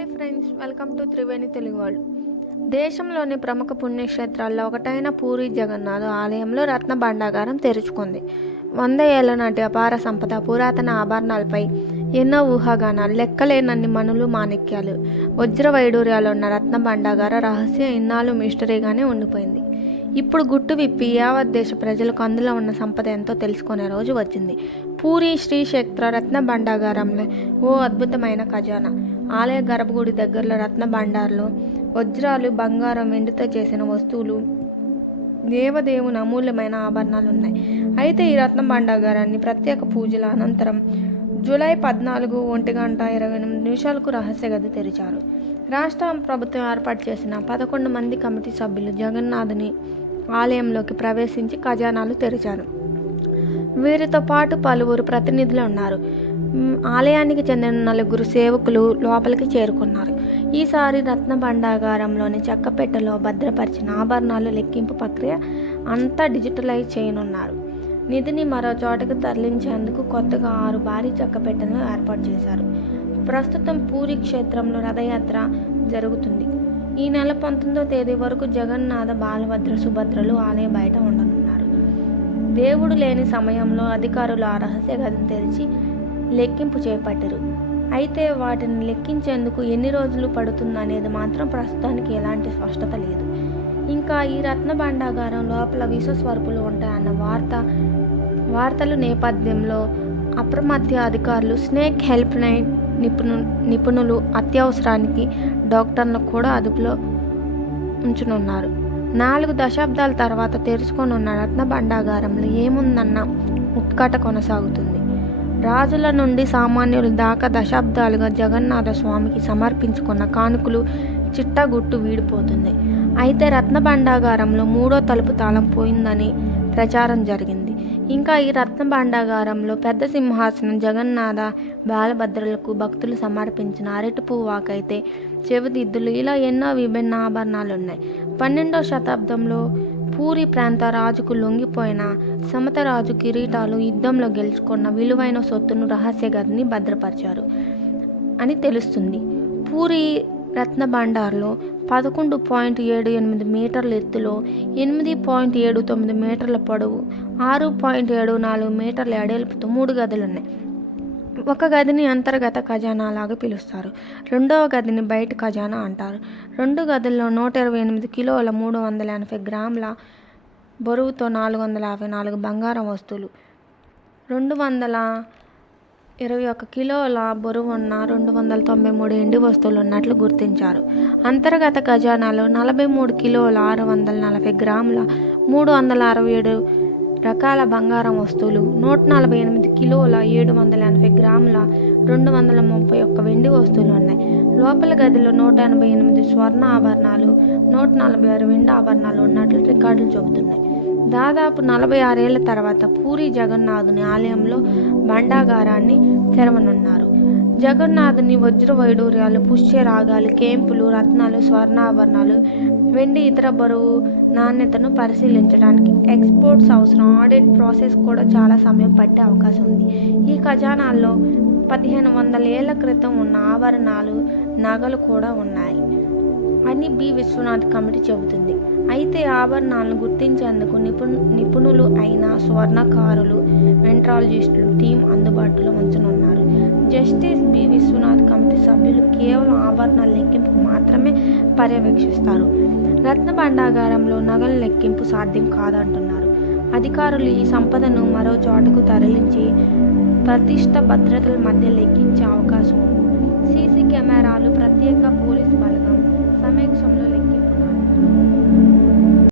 Hi friends welcome to Triveni Telugu వాళ్ళు దేశంలోని ప్రముఖ పుణ్యక్షేత్రాల్లో ఒకటైన పూరి జగన్నాథ్ ఆలయంలో రత్న భాండాగారం తెరుచుకుంది. వంద ఏళ్ళ నాటి అపార సంపద పురాతన ఆభరణాలపై ఎన్నో ఊహాగానాలు లెక్కలేనన్ని మనులు మాణిక్యాలు వజ్ర వైడూర్యాలు ఉన్న రత్న భాండాగార రహస్యం ఇన్నాళ్ళు మిస్టరీగానే ఉండిపోయింది. ఇప్పుడు గుట్టు విప్పి యావత్ దేశ ప్రజలకు అందులో ఉన్న సంపద ఎంతో తెలుసుకునే రోజు వచ్చింది. పూరి శ్రీ క్షేత్ర రత్న భండాగారంలో ఓ అద్భుతమైన ఖజానా. ఆలయ గర్భగుడి దగ్గరలో రత్న భండార్లో వజ్రాలు బంగారం వెండితో చేసిన వస్తువులు దేవదేవుని అమూల్యమైన ఆభరణాలు ఉన్నాయి. అయితే ఈ రత్న భాండాగారాన్ని ప్రత్యేక పూజల అనంతరం జూలై పద్నాలుగు ఒంటి గంట ఇరవై ఎనిమిది నిమిషాలకు రహస్య గది తెరిచారు. రాష్ట్ర ప్రభుత్వం ఏర్పాటు చేసిన పదకొండు మంది కమిటీ సభ్యులు జగన్నాథ్ని ఆలయంలోకి ప్రవేశించి ఖజానాలు తెరిచారు వీరితో పాటు పలువురు ప్రతినిధులు ఉన్నారు. ఆలయానికి చెందిన నలుగురు సేవకులు లోపలికి చేరుకున్నారు. ఈసారి రత్న భండాగారంలోని చెక్కపెట్టెలో భద్రపరిచిన ఆభరణాలు లెక్కింపు ప్రక్రియ అంతా డిజిటలైజ్ చేయనున్నారు. నిధిని మరో చోటకు తరలించేందుకు కొత్తగా ఆరు భారీ చెక్కపెట్టెలను ఏర్పాటు చేశారు. ప్రస్తుతం పూరి క్షేత్రంలో రథయాత్ర జరుగుతుంది. ఈ నెల పంతొమ్మిదో తేదీ వరకు జగన్నాథ బాలభద్ర సుభద్రలు ఆలయ బయట ఉండనున్నారు. దేవుడు లేని సమయంలో అధికారులు ఆ రహస్య గదిని తెరిచి లెక్కింపు చేపట్టారు. అయితే వాటిని లెక్కించేందుకు ఎన్ని రోజులు పడుతుందనేది మాత్రం ప్రస్తుతానికి ఎలాంటి స్పష్టత లేదు. ఇంకా ఈ రత్న భాండాగారం లోపల విశ్వస్వరూపులు ఉంటాయన్న వార్త వార్తలు నేపథ్యంలో అప్రమత్య అధికారులు స్నేక్ హెల్ప్ లైన్ నిపుణు నిపుణులు అత్యవసరానికి డాక్టర్ను కూడా అదుపులో ఉంచనున్నారు. నాలుగు దశాబ్దాల తర్వాత తెరుచుకొనున్న రత్న భండాగారంలో ఏముందన్న ఉత్కట కొనసాగుతుంది. రాజుల నుండి సామాన్యుల దాకా దశాబ్దాలుగా జగన్నాథ స్వామికి సమర్పించుకున్న కానుకలు చిట్టగుట్టు వీడిపోతుంది అయితే రత్న భండాగారంలో మూడో తలుపు తాళం పోయిందని ప్రచారం జరిగింది. ఇంకా ఈ రత్న భాండాగారంలో పెద్ద సింహాసనం జగన్నాథ బాలభద్రులకు భక్తులు సమర్పించిన అరటి పువ్వాకైతే చెవిదిద్దులు. ఇలా ఎన్నో విభిన్న ఆభరణాలు ఉన్నాయి పన్నెండవ శతాబ్దంలో పూరి ప్రాంత రాజుకు లొంగిపోయిన సమతరాజు కిరీటాలు యుద్ధంలో గెలుచుకున్న విలువైన సొత్తును రహస్య గదిని భద్రపరిచారు అని తెలుస్తుంది. పూరి రత్న భాండార్లో పదకొండు పాయింట్ ఏడు ఎనిమిది మీటర్ల ఎత్తులో ఎనిమిది పాయింట్ ఏడు తొమ్మిది మీటర్ల పొడవు ఆరు పాయింట్ ఏడు నాలుగు మీటర్ల ఎడల్పుతో మూడు గదులు ఉన్నాయి ఒక గదిని అంతర్గత ఖజానా లాగా పిలుస్తారు. రెండవ గదిని బయట ఖజానా అంటారు. రెండు గదుల్లో నూట ఇరవై ఎనిమిది కిలోల మూడు వందల ఎనభై గ్రాముల బరువుతో నాలుగు వందల యాభై నాలుగు బంగారం వస్తువులు రెండు వందల ఇరవై ఒక కిలోల బరువు ఉన్న రెండు వందల తొంభై మూడు ఎండి వస్తువులు ఉన్నట్లు గుర్తించారు. అంతర్గత ఖజానాలో నలభై మూడు కిలోల ఆరు వందల నలభై గ్రాముల మూడు వందల అరవై ఏడు రకాల బంగారం వస్తువులు నూట నలభై ఎనిమిది కిలోల ఏడు వందల ఎనభై గ్రాముల రెండు వందల ముప్పై ఒక్క వెండి వస్తువులు ఉన్నాయి. లోపల గదిలో నూట ఎనభై ఎనిమిది స్వర్ణ ఆభరణాలు నూట నలభై ఆరు వెండి ఆభరణాలు ఉన్నట్లు రికార్డులు చెబుతున్నాయి. దాదాపు నలభై ఆరేళ్ళ తర్వాత పూరి జగన్నాథుని ఆలయంలో భండాగారాన్ని తెరవనున్నారు. జగన్నాథుని వజ్ర వైడూర్యాలు పుష్య రాగాలు కేంపులు రత్నాలు స్వర్ణాభరణాలు వెండి ఇతర బరువు నాణ్యతను పరిశీలించడానికి ఎక్స్పోర్ట్స్ అవసరం ఆడిట్ ప్రాసెస్ కూడా చాలా సమయం పట్టే అవకాశం ఉంది. ఈ ఖజానాల్లో పదిహేను వందల ఏళ్ళ క్రితం ఉన్న ఆభరణాలు నగలు కూడా ఉన్నాయి. అని బి. విశ్వనాథ్ కమిటీ చెబుతుంది. అయితే ఆభరణాలను గుర్తించేందుకు నిపుణు నిపుణులు అయిన స్వర్ణకారులు వెంట్రాలజిస్టులు టీం అందుబాటులో ఉంచనున్నారు. Justice B. విశ్వనాథ్ కమిటీ సభ్యులు కేవలం ఆభరణాల లెక్కింపు మాత్రమే పర్యవేక్షిస్తారు. రత్న భండాగారంలో నగల లెక్కింపు సాధ్యం కాదంటున్నారు. అధికారులు ఈ సంపదను మరో చోటకు తరలించి ప్రతిష్ట భద్రతల మధ్య లెక్కించే అవకాశం ఉంది. సీసీ కెమెరాలు ప్రత్యేక పోలీస్ బలగం ሰሜክ ሸምሎ ለንጌ